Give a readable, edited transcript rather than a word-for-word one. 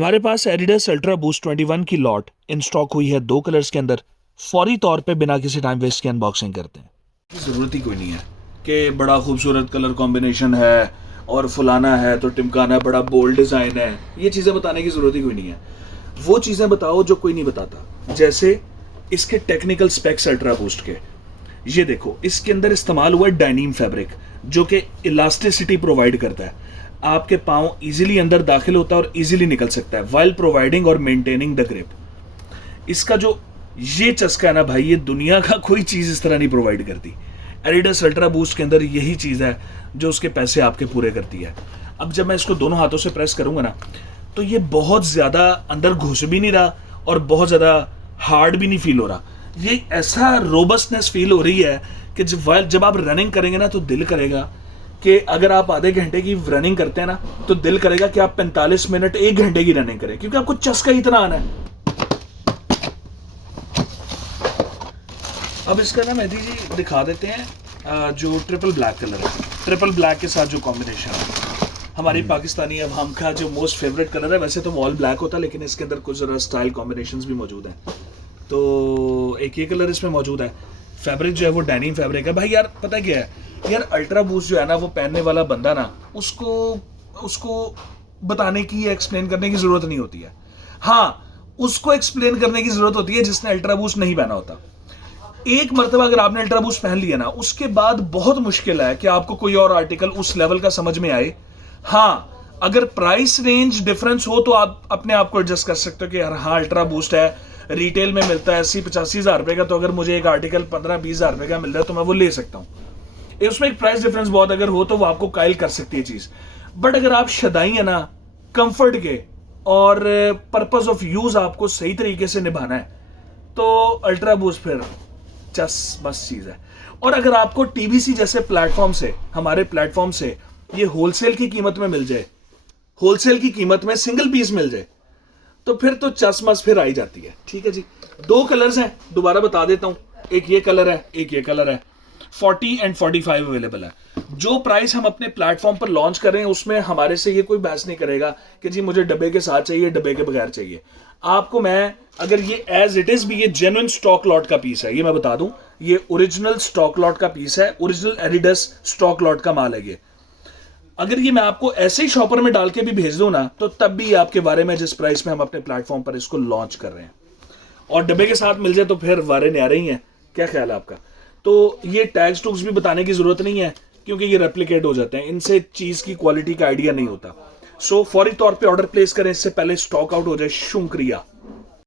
हमारे पास Adidas ultra boost 21 की lot in stock हुई है 2 कलर्स के अंदर। फौरी तौर पे बिना किसी टाइम वेस्ट के अनबॉक्सिंग करते हैं। ज़रूरत ही कोई नहीं है कि बड़ा खूबसूरत कलर कॉम्बिनेशन है और फुलाना है तो टिमकाना, बड़ा बोल्ड डिज़ाइन है, ये चीज़ें बताने की ज़रूरत ही कोई नहीं है। वो चीज़ें बताओ जो कोई नहीं बताता, जैसे इसके टेक्निकल स्पेक्स अल्ट्रा बूस्ट के। ये देखो, इसके अंदर इस्तेमाल हुआ है डाइनिम फैब्रिक जो कि इलास्टिसिटी प्रोवाइड करता है। आपके पाँव इजीली अंदर दाखिल होता है और इजीली निकल सकता है वाइल प्रोवाइडिंग और मेंटेनिंग द ग्रिप। इसका जो ये चस्का है ना भाई, ये दुनिया का कोई चीज़ इस तरह नहीं प्रोवाइड करती। एडिडास अल्ट्रा बूस्ट के अंदर यही चीज़ है जो उसके पैसे आपके पूरे करती है। अब जब मैं इसको दोनों हाथों से प्रेस करूंगा ना, तो ये बहुत ज़्यादा अंदर घुस भी नहीं रहा और बहुत ज़्यादा हार्ड भी नहीं फील हो रहा। ये ऐसा रोबस्टनेस फील हो रही है कि जब आप रनिंग करेंगे ना, तो दिल करेगा कि अगर आप आधे घंटे की रनिंग करते हैं ना, तो दिल करेगा कि आप 45 मिनट 1 घंटे की रनिंग करें, क्योंकि आपको चस्का इतना आना है। अब इसका ना मेहदी जी दिखा देते हैं जो ट्रिपल ब्लैक कलर है, ट्रिपल ब्लैक के साथ जो कॉम्बिनेशन है। हमारी पाकिस्तानी अवाम का जो मोस्ट फेवरेट कलर है, वैसे तो ऑल ब्लैक होता है, लेकिन इसके अंदर कुछ ज़रा स्टाइल कॉम्बिनेशंस भी मौजूद हैं। तो एक ये कलर इसमें मौजूद है। फैब्रिक जो है वो डेनिम फैब्रिक है। भाई यार पता क्या है यार, अल्ट्रा बूस्ट जो है ना, वो पहनने वाला बंदा ना, उसको बताने की, एक्सप्लेन करने की ज़रूरत नहीं होती है। हाँ, उसको एक्सप्लेन करने की ज़रूरत होती है जिसने अल्ट्रा बूस्ट नहीं पहना होता। एक मरतबा अगर आपने अल्ट्रा बूस्ट पहन लिया ना, उसके बाद बहुत मुश्किल है कि आपको कोई और आर्टिकल उस लेवल का समझ में आए। हाँ, अगर प्राइस रेंज डिफरेंस हो तो आप अपने आप को एडजस्ट कर सकते हो कि यार हाँ, अल्ट्रा बूस्ट है, रिटेल में मिलता है 80-85 हज़ार रुपये का, तो अगर मुझे एक आर्टिकल 15-20 हज़ार रुपये का मिल रहा है तो मैं वो ले सकता हूँ। उसमें एक प्राइस डिफरेंस बहुत अगर हो तो वो आपको कायल कर सकती है चीज़। बट अगर आप शदाई है ना कंफर्ट के, और पर्पस ऑफ यूज़ आपको सही तरीके से निभाना है, तो अल्ट्रा बूस्ट फिर बस चीज़ है। और अगर आपको टीबीसी जैसे प्लेटफॉर्म से, हमारे प्लेटफॉर्म से ये होलसेल की कीमत में मिल जाए, होलसेल की कीमत में सिंगल पीस मिल जाए, तो फिर तो चस्मस फिर आई जाती है। ठीक है जी, 2 कलर्स हैं, दोबारा बता देता हूं। एक ये कलर है, एक ये कलर है। 40 एंड 45 अवेलेबल है। जो प्राइस हम अपने प्लेटफॉर्म पर लॉन्च कर रहे हैं, उसमें हमारे से ये कोई बहस नहीं करेगा कि जी मुझे डब्बे के साथ चाहिए, डब्बे के बगैर चाहिए। आपको मैं, अगर ये एज इट इज भी ये जेन्युइन स्टॉक लॉट का पीस है, ये मैं बता दूं, ये ओरिजिनल स्टॉक लॉट का पीस है, ओरिजिनल एडिडास स्टॉक लॉट का माल है ये। अगर ये मैं आपको ऐसे ही शॉपर में डाल के भी भेज दूं ना, तो तब भी आपके बारे में, जिस प्राइस में हम अपने प्लेटफॉर्म पर इसको लॉन्च कर रहे हैं, और डब्बे के साथ मिल जाए तो फिर वारे न्यारे ही हैं। क्या ख्याल है आपका? तो ये टैग्स टूग्स भी बताने की जरूरत नहीं है, क्योंकि ये रेप्लिकेट हो जाते हैं, इनसे चीज की क्वालिटी का आइडिया नहीं होता। सो फौरी तौर पे ऑर्डर प्लेस करें, इससे पहले स्टॉक आउट हो जाए। शुक्रिया।